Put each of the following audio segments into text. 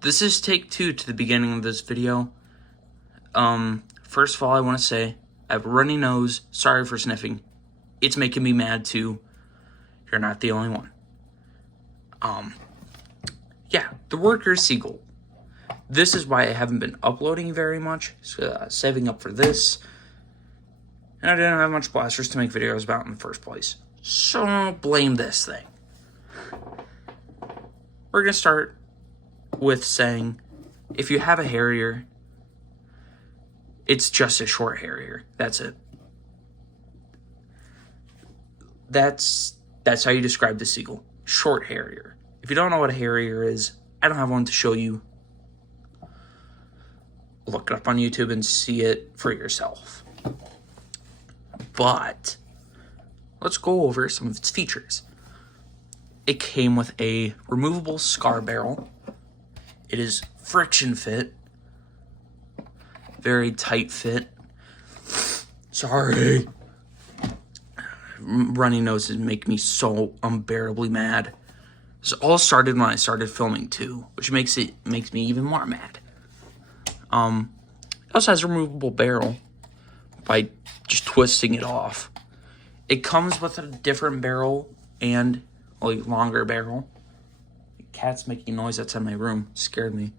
This is take 2 to the beginning of this video. First of all, I want to say I have a runny nose. Sorry for sniffing. It's making me mad too. You're not the only one. Yeah, the worker seagull. This is why I haven't been uploading very much. Saving up for this. And I didn't have much blasters to make videos about in the first place. So don't blame this thing. We're going to start with saying, if you have a Harrier, it's just a short Harrier. That's it. That's how you describe the seagull. Short Harrier. If you don't know what a Harrier is, I don't have one to show you. Look it up on YouTube and see it for yourself. But let's go over some of its features. It came with a removable scar barrel. It is friction fit. Very tight fit. Sorry. Runny noses make me so unbearably mad. This all started when I started filming too, which makes me even more mad. It also has a removable barrel by just twisting it off. It comes with a different barrel and a longer barrel. The cat's making noise outside my room. Scared me.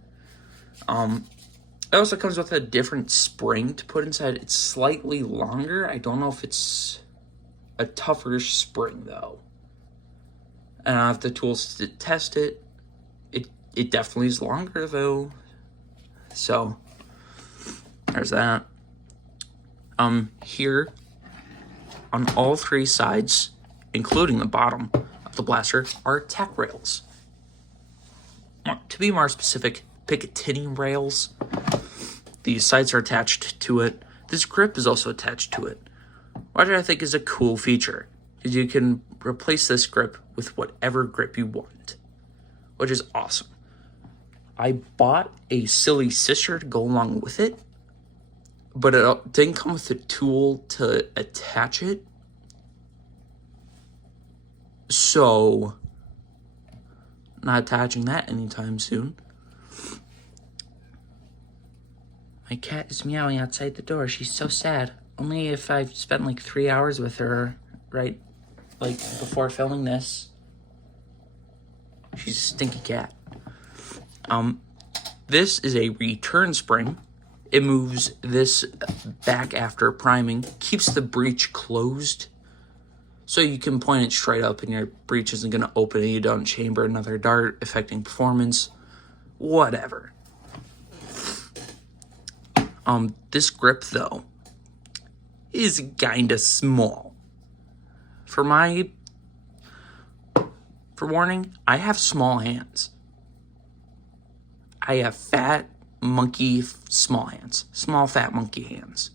It also comes with a different spring to put inside. It's slightly longer. I don't know if it's a tougher spring though. And I have the tools to test it. It definitely is longer though. So there's that. Here on all 3 sides, including the bottom of the blaster, are tack rails. To be more specific, Picatinny rails. These sides are attached to it. This grip is also attached to it, which I think is a cool feature, because you can replace this grip with whatever grip you want, which is awesome. I bought a silly sister to go along with it, but it didn't come with a tool to attach it. So, not attaching that anytime soon. My cat is meowing outside the door. She's so sad. Only if I've spent 3 hours with her, right, before filming this. She's a stinky cat. This is a return spring. It moves this back after priming, keeps the breech closed, so you can point it straight up and your breech isn't going to open and you don't chamber another dart, affecting performance. Whatever. This grip, though, is kinda small. For warning, I have small hands. I have fat, monkey, small hands. Small, fat, monkey hands.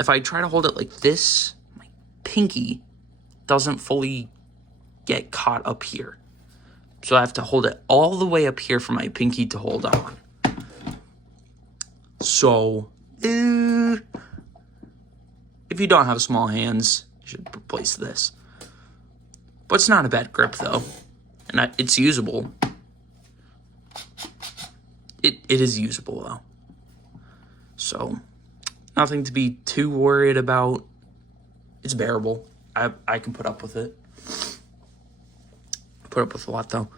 If I try to hold it like this, my pinky doesn't fully get caught up here. So I have to hold it all the way up here for my pinky to hold on. So, if you don't have small hands, you should replace this. But it's not a bad grip, though. And it's usable. It is usable, though. So, nothing to be too worried about. It's bearable. I can put up with it. Put up with a lot, though.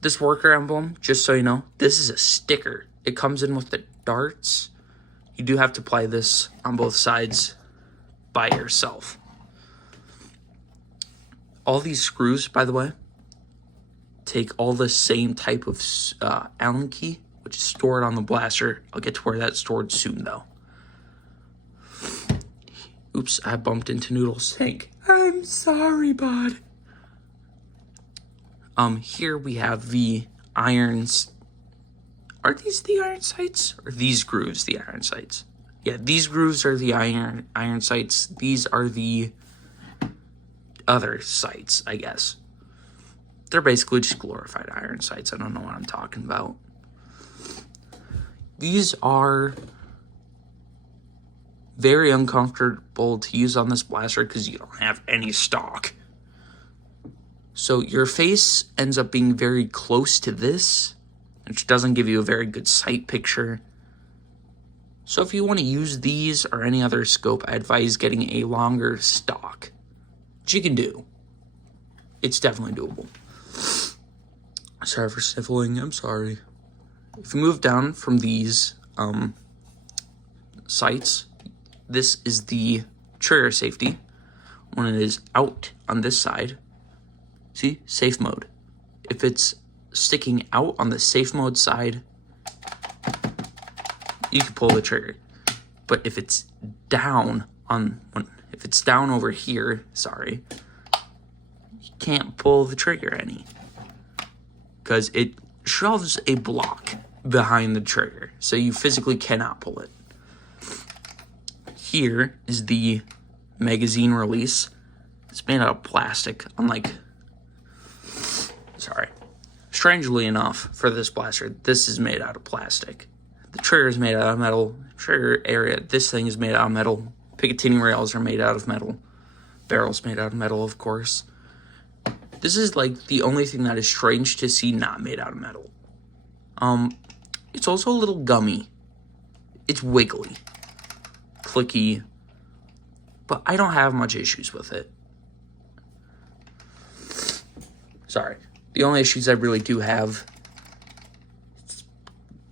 This worker emblem, just so you know, this is a sticker. It comes in with the darts. You do have to apply this on both sides by yourself. All these screws, by the way, take all the same type of Allen key, which is stored on the blaster. I'll get to where that's stored soon, though. Oops, I bumped into Noodle's tank. I'm sorry, bud. Here we have the irons. Are these the iron sights? Or these grooves the iron sights? Yeah, these grooves are the iron sights. These are the other sights, I guess. They're basically just glorified iron sights. I don't know what I'm talking about. These are very uncomfortable to use on this blaster because you don't have any stock. So your face ends up being very close to this, which doesn't give you a very good sight picture. So if you want to use these or any other scope, I advise getting a longer stock, which you can do. It's definitely doable. Sorry for sniffling, I'm sorry. If you move down from these sights, this is the trigger safety. When it is out on this side, see, safe mode. If it's sticking out on the safe mode side, you can pull the trigger. But if it's down if it's down over here, sorry, you can't pull the trigger any, because it shoves a block behind the trigger, so you physically cannot pull it. Here is the magazine release. It's made out of plastic, strangely enough, for this blaster, this is made out of plastic. The trigger is made out of metal. Trigger area, this thing is made out of metal. Picatinny rails are made out of metal. Barrel's made out of metal, of course. This is like the only thing that is strange to see not made out of metal. It's also a little gummy. It's wiggly, clicky, but I don't have much issues with it. Sorry. The only issues I really do have,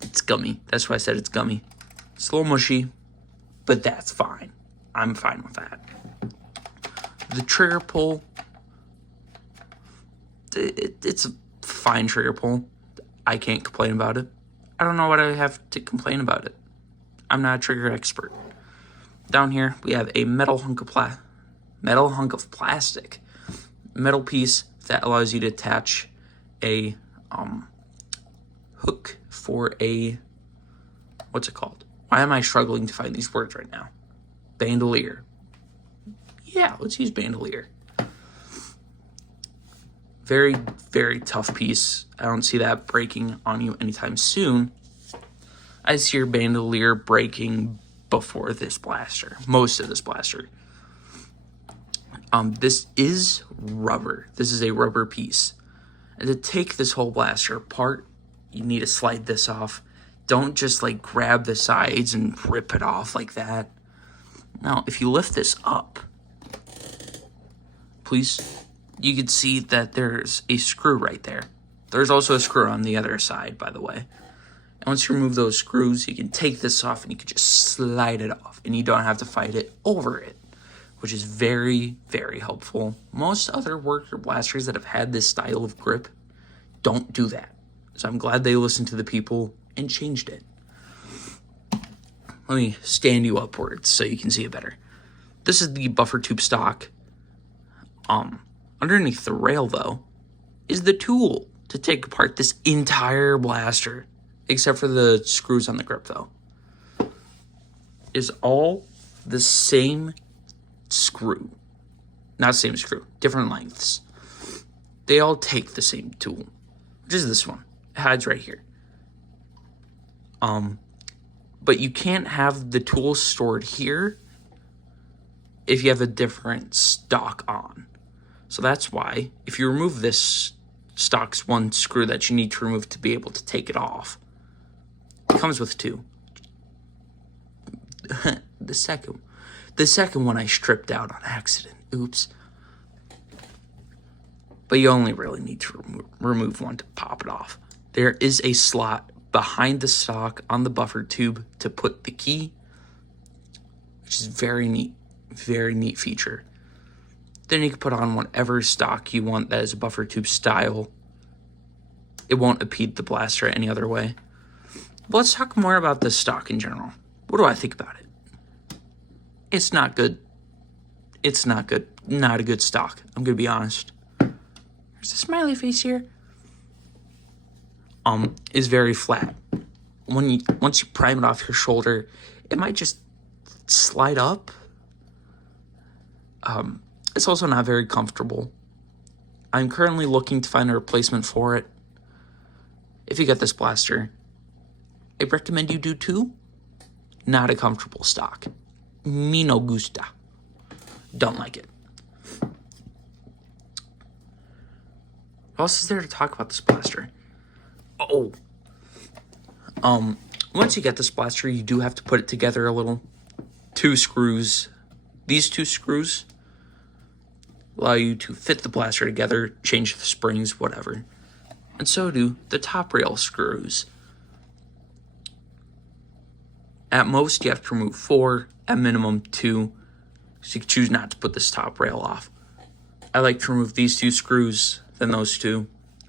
it's gummy. That's why I said it's gummy. It's a little mushy, but that's fine. I'm fine with that. The trigger pull, it's a fine trigger pull. I can't complain about it. I don't know what I have to complain about it. I'm not a trigger expert. Down here, we have a metal hunk of plastic. Metal piece that allows you to attach a hook for a, what's it called? Why am I struggling to find these words right now? Bandolier. Yeah, let's use bandolier. Very, very tough piece. I don't see that breaking on you anytime soon. I see your bandolier breaking before this blaster. Most of this blaster. This is rubber. This is a rubber piece. And to take this whole blaster apart, you need to slide this off. Don't just like grab the sides and rip it off like that. Now, if you lift this up, please, you can see that there's a screw right there. There's also a screw on the other side, by the way. And once you remove those screws, you can take this off and you can just slide it off. And you don't have to fight it over it, which is very, very helpful. Most other worker blasters that have had this style of grip don't do that. So I'm glad they listened to the people and changed it. Let me stand you upwards so you can see it better. This is the buffer tube stock. Underneath the rail, though, is the tool to take apart this entire blaster, except for the screws on the grip, though. Is all the same screw. Not same screw, different lengths. They all take the same tool, which is this one. It hides right here. But you can't have the tool stored here if you have a different stock on. So that's why, if you remove this stock's one screw that you need to remove to be able to take it off, it comes with two. The second one I stripped out on accident. Oops. But you only really need to remove one to pop it off. There is a slot behind the stock on the buffer tube to put the key, which is very neat feature. Then you can put on whatever stock you want that is a buffer tube style. It won't impede the blaster any other way. But let's talk more about this stock in general. What do I think about it? It's not good. It's not good. Not a good stock. I'm gonna be honest. There's a smiley face here. Is very flat. Once you prime it off your shoulder, it might just slide up. It's also not very comfortable. I'm currently looking to find a replacement for it. If you get this blaster, I recommend you do too. Not a comfortable stock. Me no gusta. Don't like it. What else is there to talk about this blaster? Oh, Once you get this blaster, you do have to put it together a little. 2 screws. These 2 screws allow you to fit the blaster together, change the springs, whatever. And so do the top rail screws. At most, you have to remove 4, at minimum 2, so you can choose not to put this top rail off. I like to remove these 2 screws, then those 2,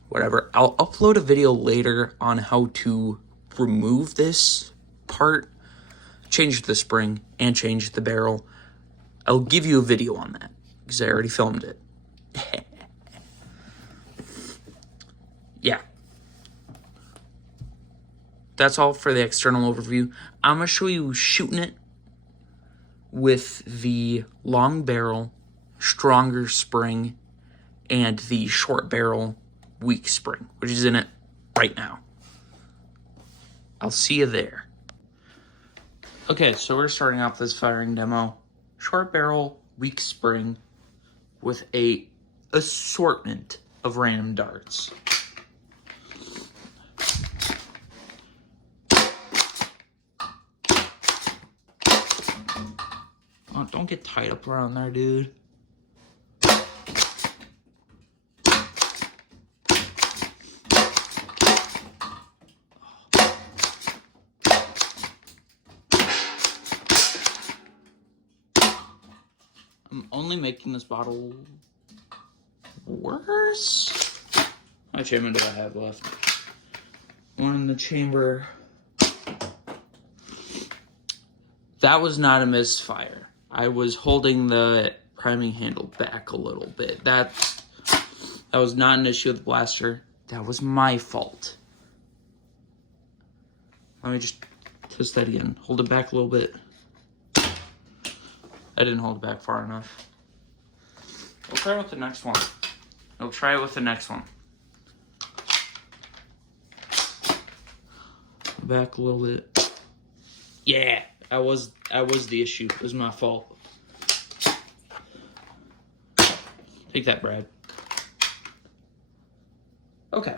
whatever. I'll upload a video later on how to remove this part, change the spring, and change the barrel. I'll give you a video on that, because I already filmed it. Yeah. That's all for the external overview. I'm going to show you shooting it with the long barrel, stronger spring, and the short barrel, weak spring, which is in it right now. I'll see you there. Okay, so we're starting off this firing demo. Short barrel, weak spring, with a assortment of random darts. Oh, don't get tied up around there, dude. I'm only making this bottle worse. How much ammo do I have left? One in the chamber. That was not a misfire. I was holding the priming handle back a little bit. That was not an issue with the blaster. That was my fault. Let me just test that again. Hold it back a little bit. I didn't hold it back far enough. We'll try it with the next one. We'll try it with the next one. Back a little bit. Yeah, I was the issue. It was my fault. Take that, Brad. Okay.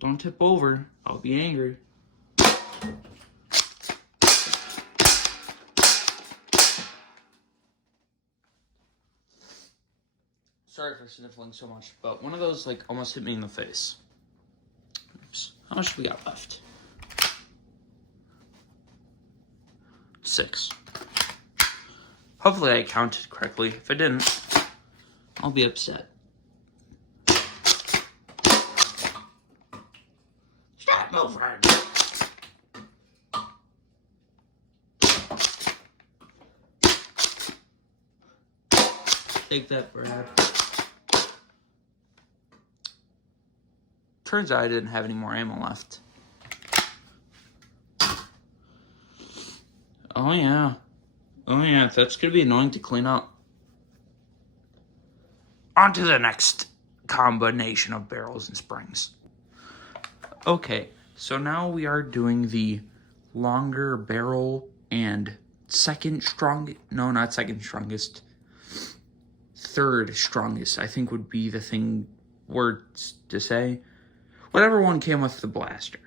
Don't tip over. I'll be angry. Sorry for sniffling so much, but one of those like almost hit me in the face. Oops. How much do we got left? 6. Hopefully I counted correctly. If I didn't, I'll be upset. Stop moving! Take that, Brad. Turns out I didn't have any more ammo left. Oh yeah. Oh yeah, that's gonna be annoying to clean up. On to the next combination of barrels and springs. Okay, so now we are doing the longer barrel and third strongest, I think would be the thing, words to say. Whatever one came with the blaster.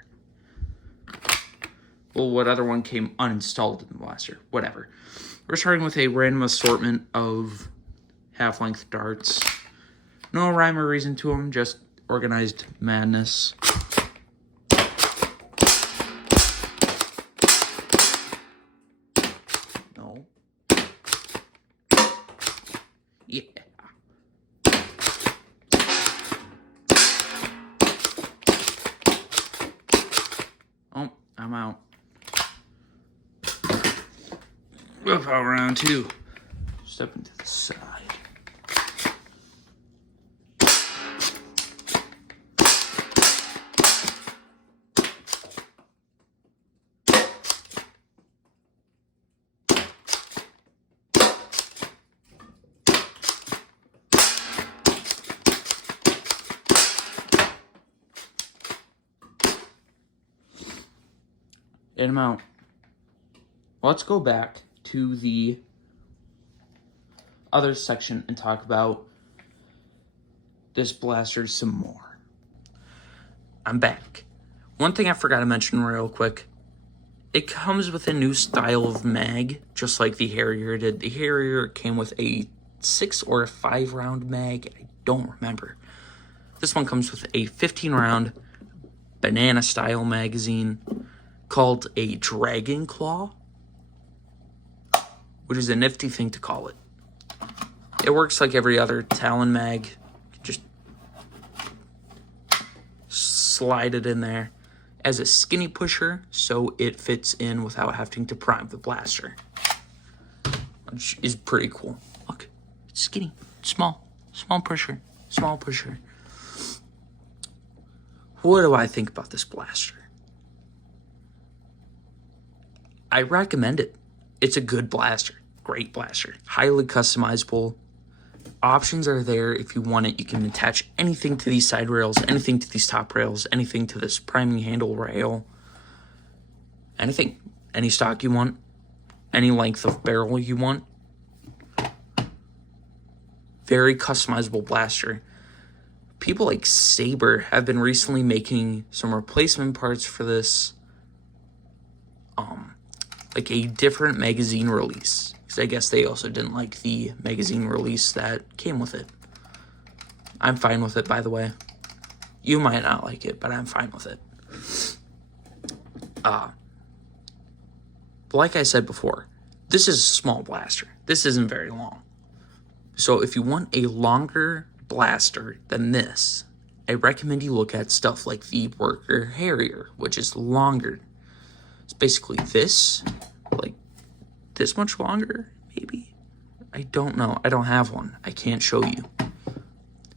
Well, what other one came uninstalled in the blaster. Whatever. We're starting with a random assortment of half-length darts. No rhyme or reason to them, just organized madness. No. Yeah. Oh, I'm out. Whip out round 2. Step into the side. In them out. Let's go back to the other section and talk about this blaster some more. I'm back. One thing I forgot to mention real quick. It comes with a new style of mag, just like the Harrier did. The Harrier came with a 6 or a 5 round mag. I don't remember. This one comes with a 15 round banana style magazine called a Dragon Claw, which is a nifty thing to call it. It works like every other Talon mag. Just slide it in there as a skinny pusher, so it fits in without having to prime the blaster, which is pretty cool. Look, it's skinny, small pusher. What do I think about this blaster? I recommend it. It's a good blaster, great blaster, highly customizable. Options are there if you want it. You can attach anything to these side rails, anything to these top rails, anything to this priming handle rail, anything, any stock you want, any length of barrel you want. Very customizable blaster. People like Saber have been recently making some replacement parts for this, like a different magazine release. I guess they also didn't like the magazine release that came with it. I'm fine with it, by the way. You might not like it, but I'm fine with it. But like I said before, this is a small blaster. This isn't very long. So if you want a longer blaster than this, I recommend you look at stuff like the Worker Harrier, which is longer. It's basically this, like this much longer, maybe? I don't know. I don't have one. I can't show you.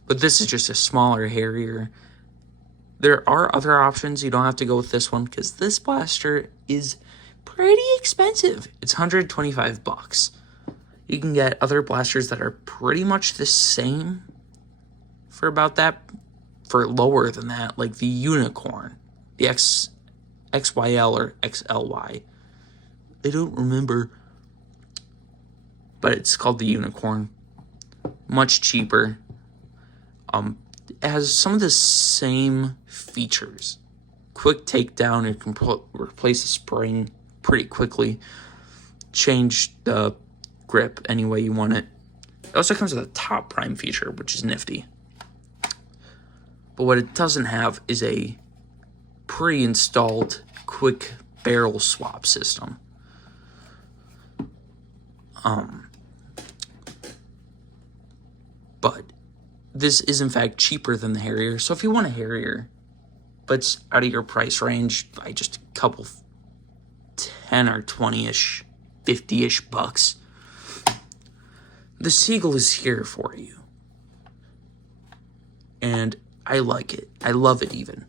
But this is just a smaller Harrier. There are other options. You don't have to go with this one because this blaster is pretty expensive. It's $125. You can get other blasters that are pretty much the same for about that, for lower than that, like the Unicorn, the XYL or XLY. I don't remember, but it's called the Unicorn. Much cheaper. It has some of the same features. Quick takedown, you can replace the spring pretty quickly. Change the grip any way you want it. It also comes with a top prime feature, which is nifty. But what it doesn't have is a pre-installed quick barrel swap system. But this is in fact cheaper than the Harrier. So if you want a Harrier, but it's out of your price range by just a couple 10 or 20-ish, 50-ish bucks, the Seagull is here for you. And I like it. I love it even.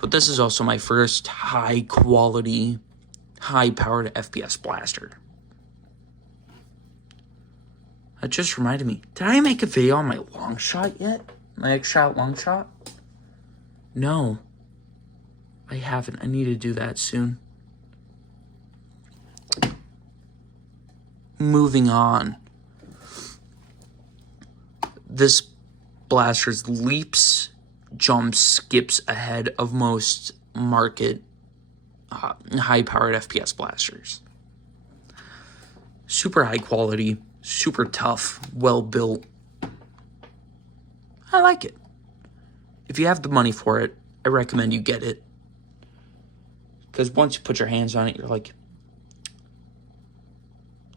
But this is also my first high-quality, high-powered FPS blaster. That just reminded me. Did I make a video on my long shot yet? My X-Shot long shot? No. I haven't. I need to do that soon. Moving on. This blaster's leaps, jumps, skips ahead of most market high-powered FPS blasters. Super high quality, super tough, well built. I like it. If you have the money for it, I recommend you get it. Because once you put your hands on it, you're like,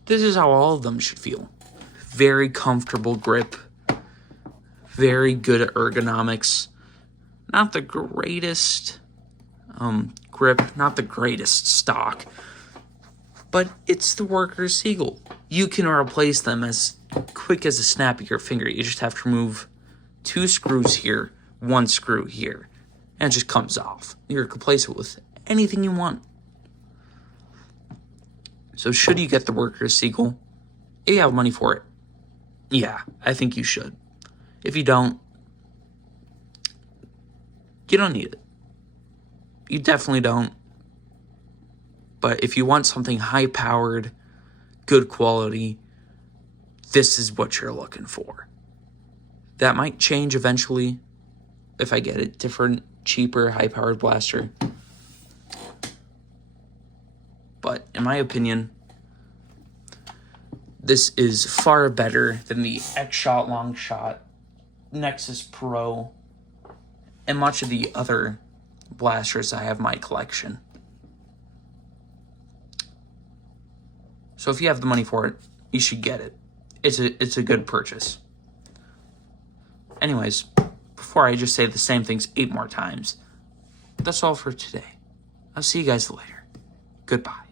this is how all of them should feel. Very comfortable grip. Very good at ergonomics. Not the greatest grip, not the greatest stock. But it's the Worker Seagull. You can replace them as quick as a snap of your finger. You just have to remove 2 screws here, 1 screw here, and it just comes off. You can replace it with anything you want. So should you get the Worker Seagull, if you have money for it, yeah, I think you should. If you don't, you don't need it. You definitely don't. But if you want something high-powered, good quality, this is what you're looking for. That might change eventually if I get a different, cheaper, high-powered blaster. But in my opinion, this is far better than the X-Shot Longshot, Nexus Pro, and much of the other blasters I have in my collection. So if you have the money for it, you should get it. It's a good purchase. Anyways, before I just say the same things 8 more times, that's all for today. I'll see you guys later. Goodbye.